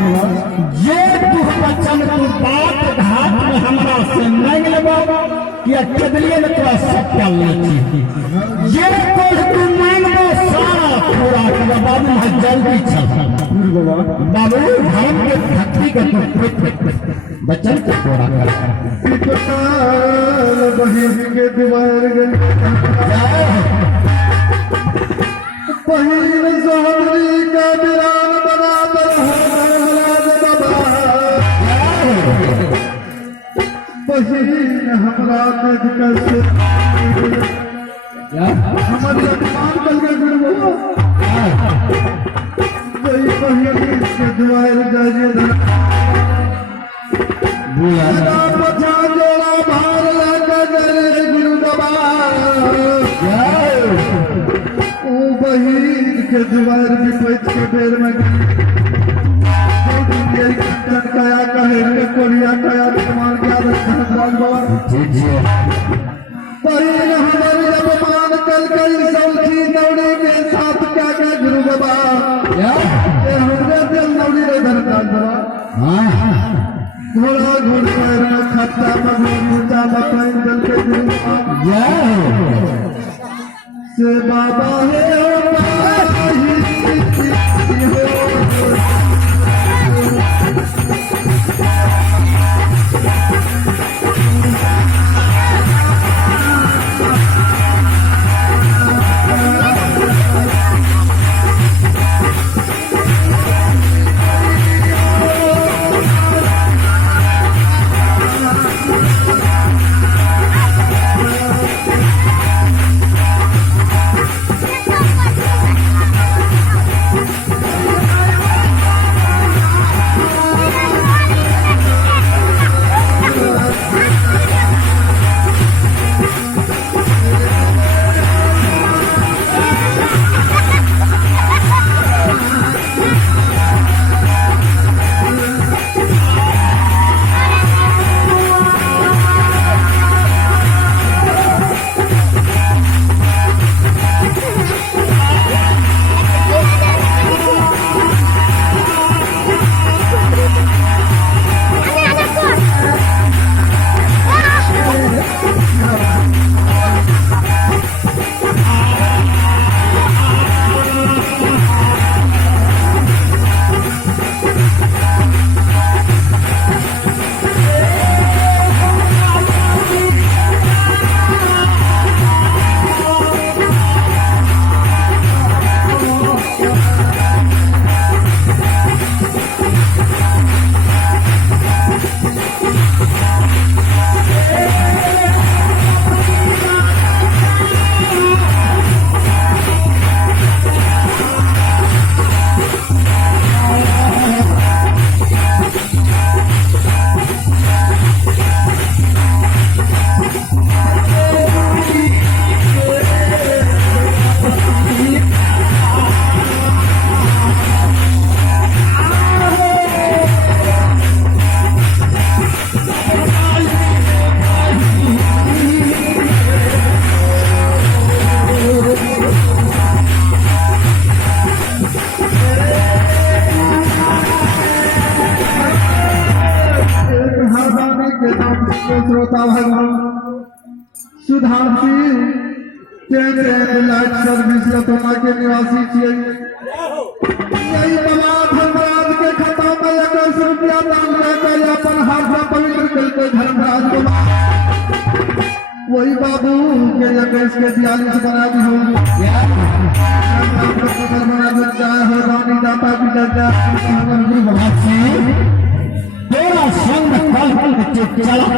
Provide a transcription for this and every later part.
ये तू बच्चन तू बात घाट में हमरा से नहीं लेबो कि अकेले में तोरा सब क्या लेती ये कोई तू मांगबो सारा पूरा कर बाबू हम जल्दी चल बाबू हम के भक्ति के बच्चन को पूरा कर बहिर के दीवार पहिल सोहरी का वीरान बना पहिल हमरा हमारी अपमान कल के गुरु वही पहिल के दीवार जाइए पछा जोड़ा भार लगा जरे गुरु बाबा बहिर के दीवार भी पैच के बेर में कया कहे के कोरिया कया तुम्हार क्या धन बाबा बहिर हमारी अपमान कल कई सौखी नौड़ी के साथ क्या क्या गुरु बाबा ये हमने दिल नौड़ी रे धन बाबा घोड़ा घोड़ पैर में खट्टा मगन ऊंचा मकान जल के गुरु से बाबा है श्रोता भगवान सुधांशी लाइट सर्विस रतोना के निवासी छियै यही बाबा धर्मराज के खाता में 21 रुपया दान लेकर अपन हाथ में पवित्र करके धर्मराज को वही बाबू के 21 के 42 बना दी हो धर्मराज चाहे हो रानी दाता की चर्चा गुरु महासी तेरा संग कल कल चला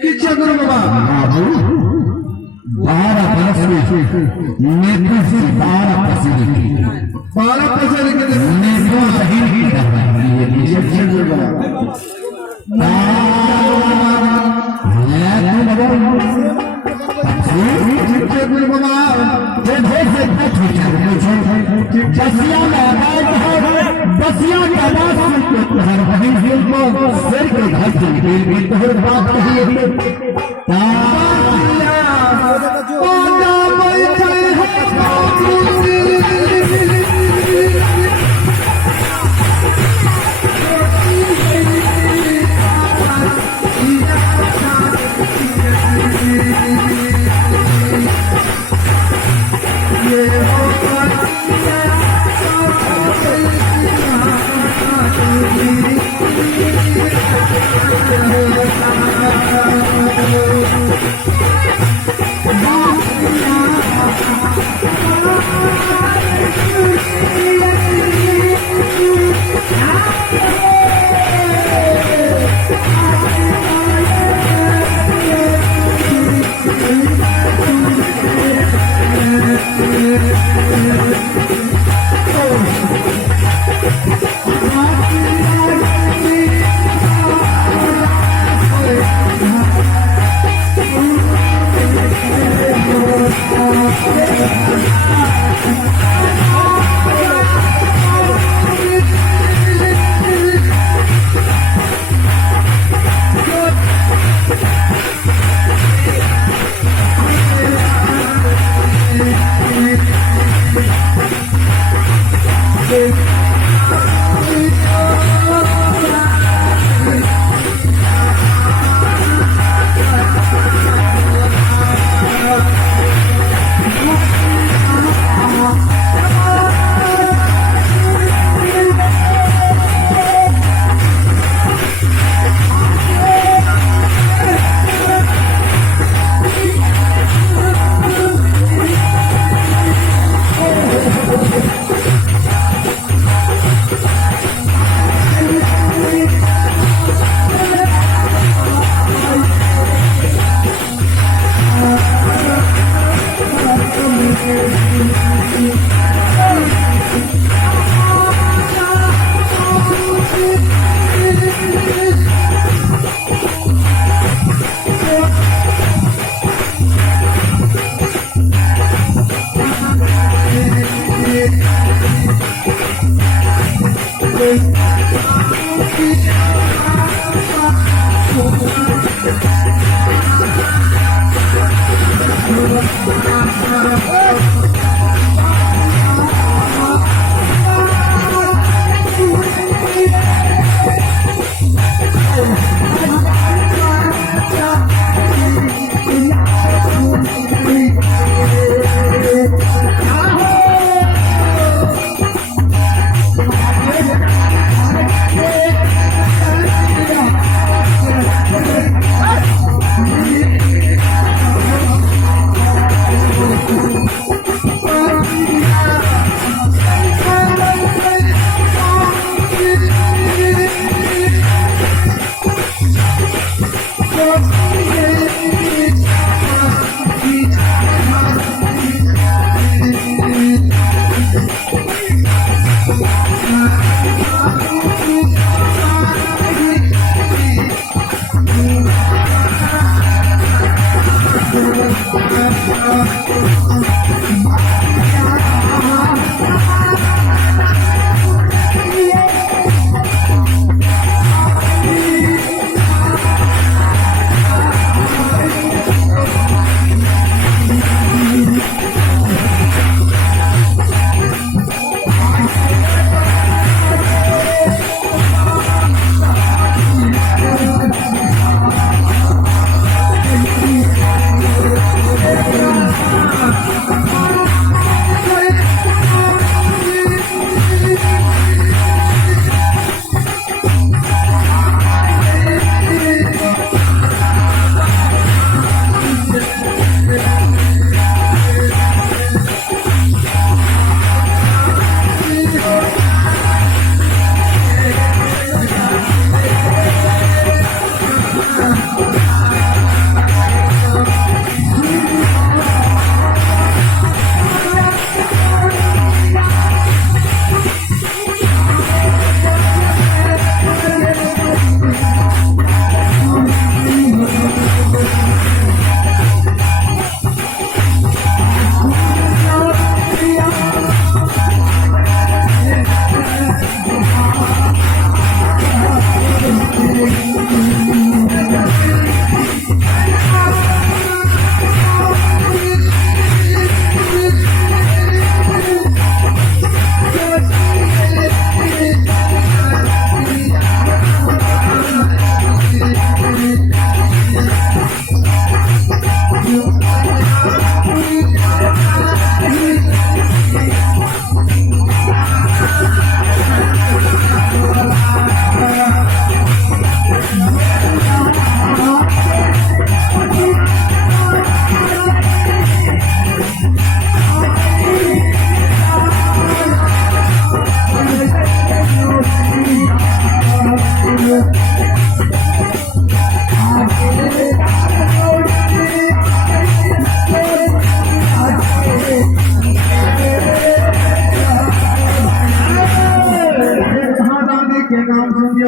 की इच्छा गुरु बाबा बाबू 12 वर्ष में नेत्र से 12 पसीने की 12 पैसे लेके नेत्रों सही नहीं कर रही है अच्छा गुरु बाबा अच्छा गुरु बाबा बसिया में बसिया के आवाज सुन के तुम्हारे बहन दिल को सिर के घर से निकल गई तोहर बात कही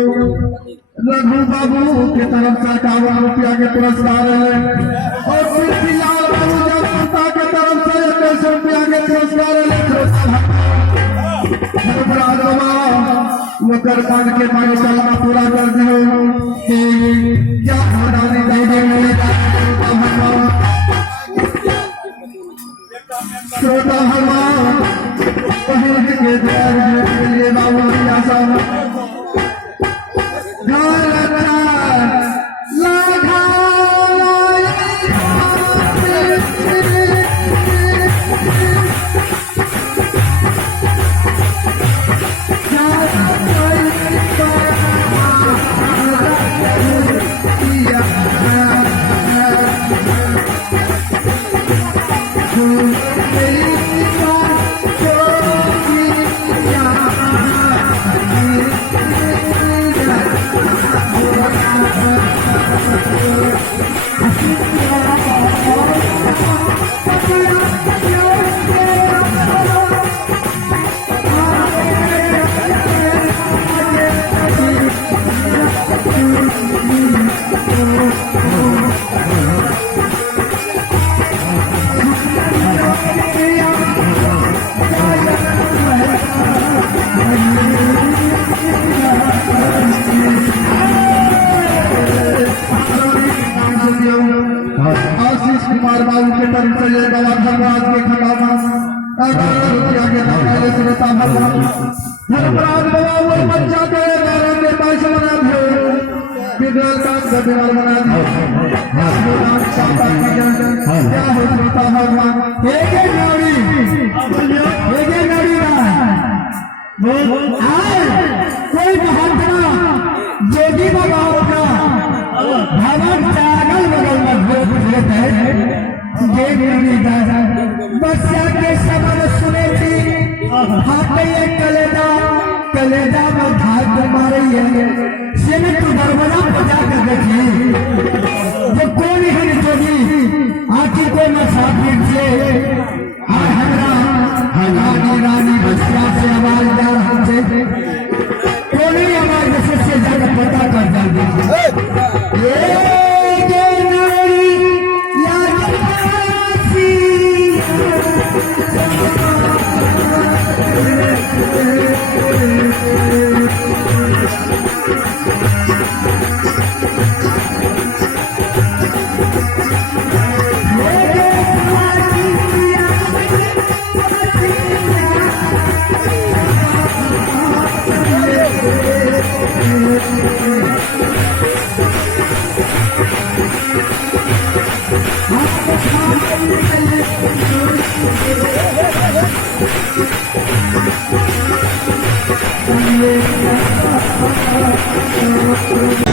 रघु बाबू के तरफ से 51 रुपया के पुरस्कार है और पृथ्वीलाल बाबू जनता के तरफ से 21 रुपया के पुरस्कार है। धर्मराज बाबा मकर कांड के कार्यक्रम पूरा कर दियो कि क्या हमारी श्रोता हलवा कहीं के द्वार के लिए बाबू आशा आशीष कुमार बाबू के तरफ से ये गवा धर्मराज के खिलाफ 11 रुपया के पहले श्रोता धर्मराज बाबा वो बच्चा के 11 के पैसे बना दिए बिगड़ का गदर बना दिए क्या हो श्रोता भगवान एक नारी कोई महात्मा योगी बाबा का भवन के अगल बगल में भेंट है ये मेरी दादा बच्चा के सबब सुने थी हाथे ये कलेजा में धाक मारी है सिर तू दरवाजा बजा कर देखी वो कौन है जोगी आखिर कोई मुसाफिर से हमरा रानी बच्चा से आवाज जा रहा है कौन ही आवाज से जाकर पता कर जाएगी Thank you.